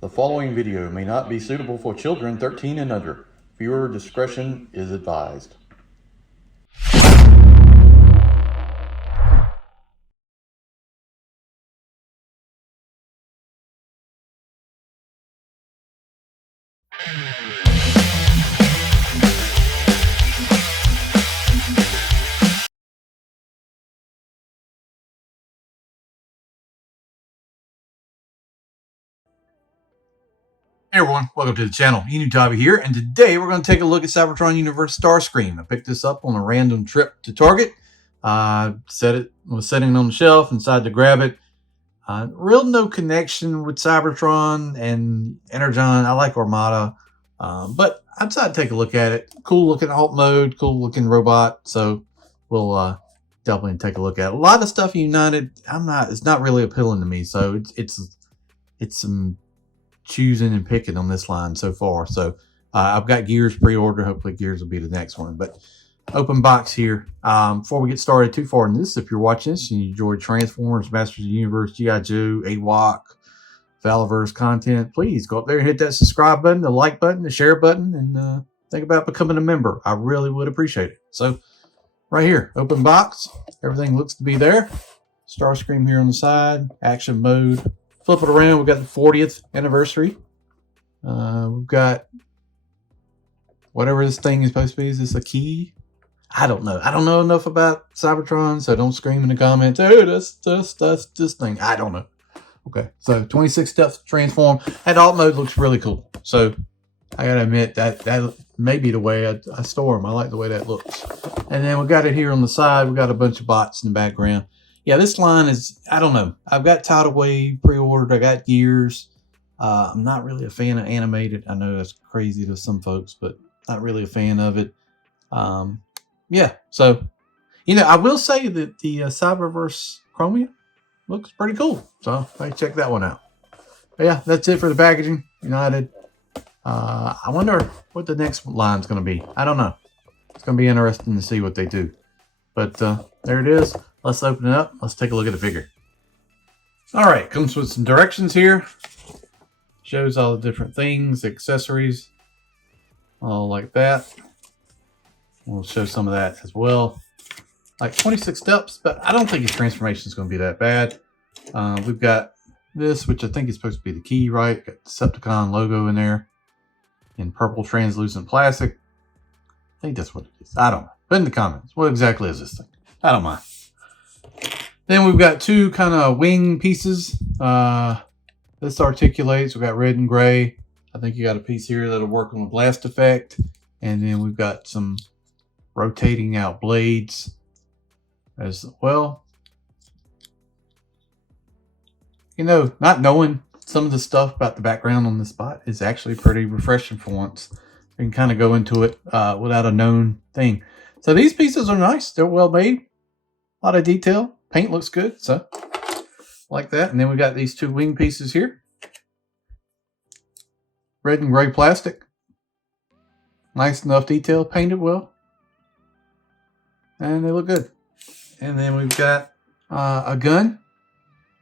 The following video may not be suitable for children 13 and under. Viewer discretion is advised. Hey everyone, welcome to the channel. Enewtabie here, and today we're going to take a look at Cybertron Universe STARSCREAM. I picked this up on a random trip to Target. Was sitting on the shelf and decided to grab it. Real no connection with Cybertron and Energon. I like Armada, but I decided to take a look at it. Cool looking alt mode, cool looking robot. So we'll definitely take a look at it. A lot of stuff United. It's not really appealing to me. So it's some choosing and picking on this line so far. So I've got Gears pre-order. Hopefully Gears will be the next one, but open box here. Before we get started too far in this, if you're watching this and you enjoy Transformers, Masters of the Universe, G.I. Joe, AWOC, Valaverse content, please go up there and hit that subscribe button, the like button, the share button, and think about becoming a member. I really would appreciate it. So right here, open box, everything looks to be there. STARSCREAM here on the side, action mode. Flip it around, we've got the 40th anniversary. We've got whatever this thing is supposed to be. Is this a key? I don't know. I don't know enough about Cybertron, so don't scream in the comments, oh, that's this thing. I don't know. Okay, so 26 steps to transform. That alt mode looks really cool. So I gotta admit that may be the way I store them. I like the way that looks. And then we got it here on the side. We got a bunch of bots in the background. Yeah, this line is, I don't know. I've got Tidal Wave pre-ordered. I got Gears. I'm not really a fan of animated. I know that's crazy to some folks, but not really a fan of it. Yeah, so, I will say that the Cyberverse Chromia looks pretty cool. So, I check that one out. But yeah, that's it for the packaging. United. I wonder what the next line's going to be. I don't know. It's going to be interesting to see what they do. But there it is. Let's open it up. Let's take a look at the figure. All right, comes with some directions here. Shows all the different things, accessories, all like that. We'll show some of that as well. Like 26 steps, but I don't think his transformation is going to be that bad. We've got this, which I think is supposed to be the key, right? Got the Decepticon logo in there in purple translucent plastic. I think that's what it is. I don't know. Put in the comments. What exactly is this thing? I don't mind. Then we've got two kind of wing pieces. This articulates. We've got red and gray. I think you got a piece here that'll work on the blast effect. And then we've got some rotating out blades as well. Not knowing some of the stuff about the background on this bot is actually pretty refreshing for once. You can kind of go into it without a known thing. So these pieces are nice. They're well made. A lot of detail. Paint looks good, so like that. And then we got these two wing pieces here. Red and gray plastic. Nice enough detail, painted well. And they look good. And then we've got a gun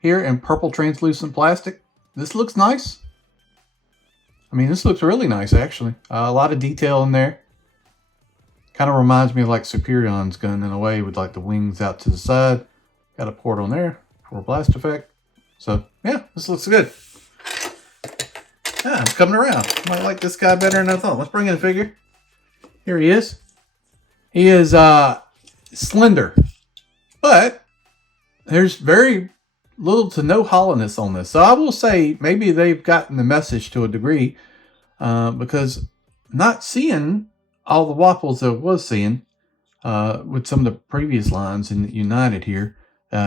here in purple translucent plastic. This looks nice. I mean, this looks really nice, actually. A lot of detail in there. Kind of reminds me of like Superion's gun in a way, with like the wings out to the side. Got a port on there for a blast effect. So yeah, this looks good. Yeah, I'm coming around. Might like this guy better than I thought. Let's bring in the figure. Here he is. He is slender, but there's very little to no hollowness on this. So I will say maybe they've gotten the message to a degree, because not seeing all the waffles that I was seeing with some of the previous lines in United here.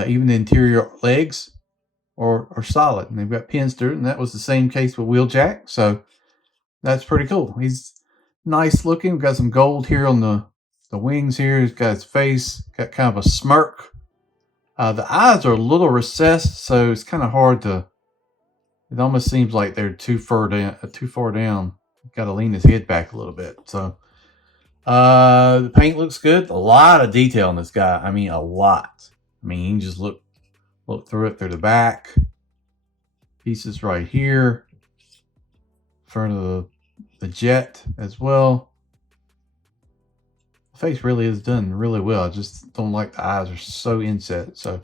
Even the interior legs are solid, and they've got pins through it, and that was the same case with Wheeljack, so that's pretty cool. He's nice looking. We've got some gold here on the wings here. He's got his face, got kind of a smirk. The eyes are a little recessed, so it's kind of hard to, it almost seems like they're too far down. Got to lean his head back a little bit. So the paint looks good. A lot of detail on this guy. I mean, a lot. I mean, you can just look through it through the back. Pieces right here. front of the jet as well. The face really is done really well. I just don't like the eyes are so inset. So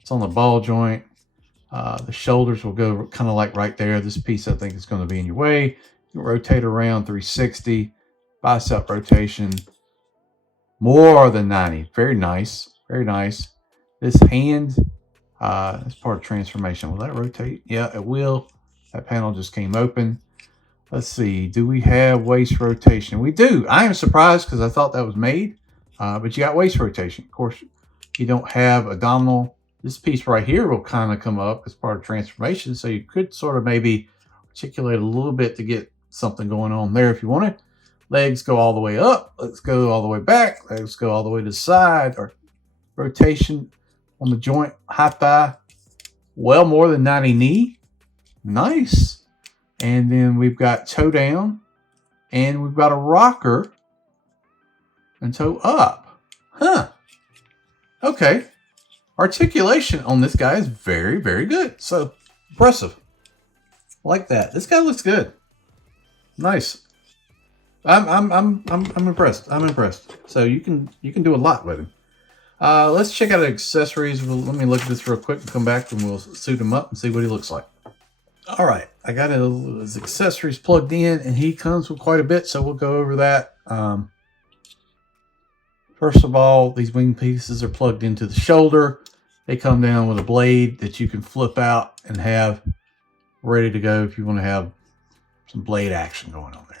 it's on the ball joint. The shoulders will go kind of like right there. This piece I think is going to be in your way. You can rotate around 360. Bicep rotation. More than 90. Very nice. Very nice. This hand is part of transformation. Will that rotate? Yeah, it will. That panel just came open. Let's see. Do we have waist rotation? We do. I am surprised because I thought that was made. But you got waist rotation. Of course, you don't have abdominal. This piece right here will kind of come up as part of transformation. So you could sort of maybe articulate a little bit to get something going on there if you wanted. Legs go all the way up. Let's go all the way back. Legs go all the way to the side. Or rotation on the joint. High thigh. Well more than 90 knee. Nice. And then we've got toe down. And we've got a rocker. And toe up. Huh. Okay. Articulation on this guy is very, very good. So impressive. Like that. This guy looks good. Nice. I'm impressed. I'm impressed. So you can do a lot with him. Let's check out accessories. Let me look at this real quick and come back and we'll suit him up and see what he looks like. All right, I got his accessories plugged in and he comes with quite a bit, so we'll go over that. First of all, these wing pieces are plugged into the shoulder. They come down with a blade that you can flip out and have ready to go if you want to have some blade action going on there.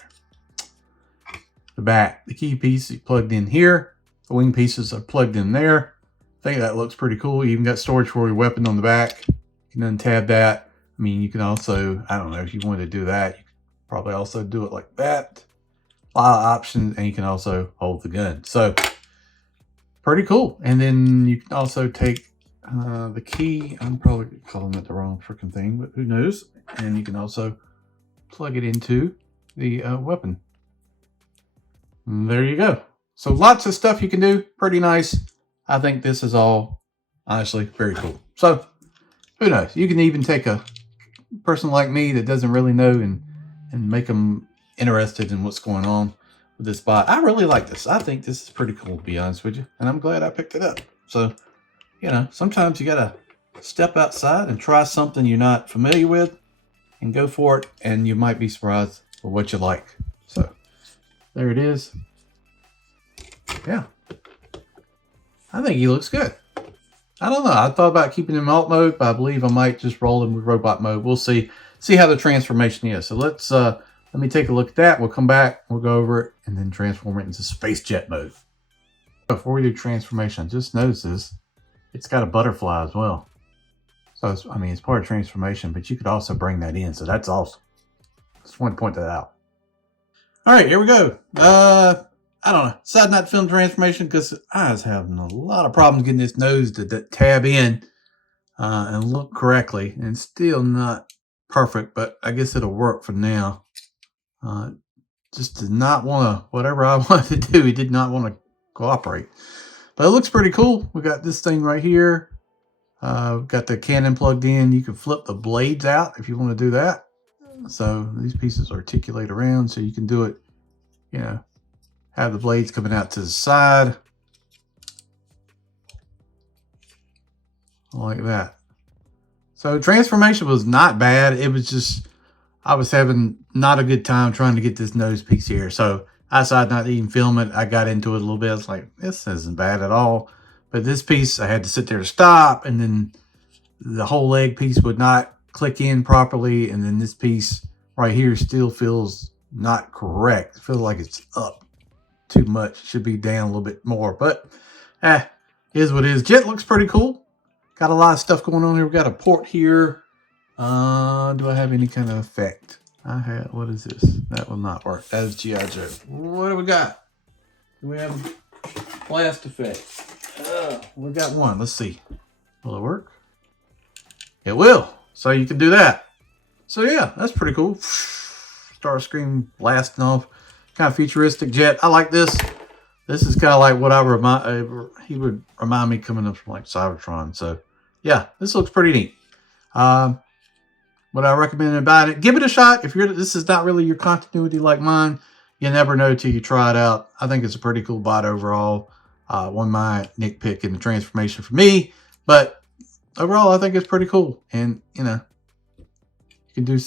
The back, the key piece is plugged in here. The wing pieces are plugged in there. I think that looks pretty cool. You even got storage for your weapon on the back. You can untab that. I mean, you can also, I don't know, if you wanted to do that, you could probably also do it like that. A lot of options, and you can also hold the gun. So, pretty cool. And then you can also take the key. I'm probably calling it the wrong freaking thing, but who knows? And you can also plug it into the weapon. And there you go. So lots of stuff you can do. Pretty nice. I think this is all, honestly, very cool. So, who knows? You can even take a person like me that doesn't really know and make them interested in what's going on with this bot. I really like this. I think this is pretty cool, to be honest with you. And I'm glad I picked it up. So, you know, sometimes you got to step outside and try something you're not familiar with and go for it. And you might be surprised with what you like. So, there it is. Yeah. I think he looks good. I don't know. I thought about keeping him in alt mode, but I believe I might just roll him with robot mode. We'll see how the transformation is. So let me take a look at that. We'll come back, we'll go over it, and then transform it into space jet mode. Before we do transformation, just notice this. It's got a butterfly as well. So it's part of transformation, but you could also bring that in. So that's awesome. Just want to point that out. All right, here we go. I don't know. Decided not to film transformation because I was having a lot of problems getting this nose to tab in and look correctly. And still not perfect, but I guess it'll work for now. Just did not want to, whatever I wanted to do, he did not want to cooperate. But it looks pretty cool. We got this thing right here. We've got the cannon plugged in. You can flip the blades out if you want to do that. So these pieces articulate around so you can do it, you know, have the blades coming out to the side. Like that. So transformation was not bad. It was just, I was having not a good time trying to get this nose piece here. So I decided not to even film it. I got into it a little bit. I was like, this isn't bad at all. But this piece, I had to sit there to stop. And then the whole leg piece would not click in properly. And then this piece right here still feels not correct. It feels like it's up too much. It should be down a little bit more. But is what it is. Jet looks pretty cool. Got a lot of stuff going on here. We got a port here. Do I have any kind of effect? I have, what is this? That will not work. That is G.I. Joe. What do we got? Do we have a blast effect? We got one. Let's see. Will it work? It will. So you can do that. So yeah, that's pretty cool. STARSCREAM blasting off. Kind of futuristic jet. I like this. This is kind of like what he would remind me coming up from like Cybertron. So yeah, this looks pretty neat. Would I recommend buying it? Give it a shot. If this is not really your continuity like mine, you never know till you try it out. I think it's a pretty cool bot overall. One of my nitpick in the transformation for me, but overall I think it's pretty cool. And you know, you can do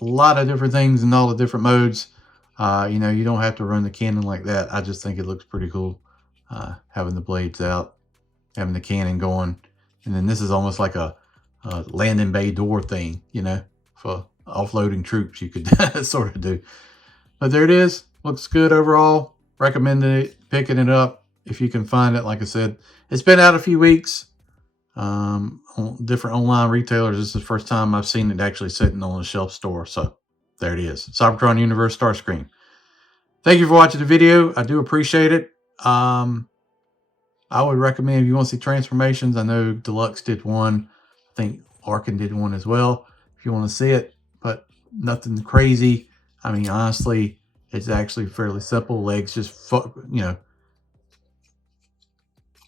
a lot of different things in all the different modes. You know, you don't have to run the cannon like that. I just think it looks pretty cool, having the blades out, having the cannon going, and then this is almost like a landing bay door thing, you know, for offloading troops. You could sort of do. But there it is. Looks good overall. Recommend it, picking it up if you can find it. Like I said, it's been out a few weeks. On different online retailers. This is the first time I've seen it actually sitting on a shelf store. So there it is. Cybertron Universe STARSCREAM. Thank you for watching the video. I do appreciate it. I would recommend if you want to see transformations. I know Deluxe did one. I think Larkin did one as well. If you want to see it, but nothing crazy. I mean, honestly, it's actually fairly simple. Legs just, you know,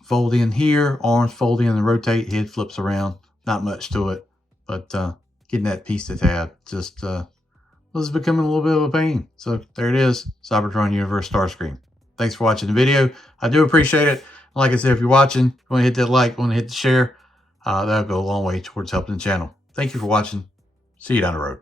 fold in here, arms fold in and rotate, head flips around. Not much to it, but getting that piece to tab just was becoming a little bit of a pain. So there it is, Cybertron Universe STARSCREAM. Thanks for watching the video. I do appreciate it. Like I said, if you're watching, you want to hit that like, want to hit the share, that'll go a long way towards helping the channel. Thank you for watching. See you down the road.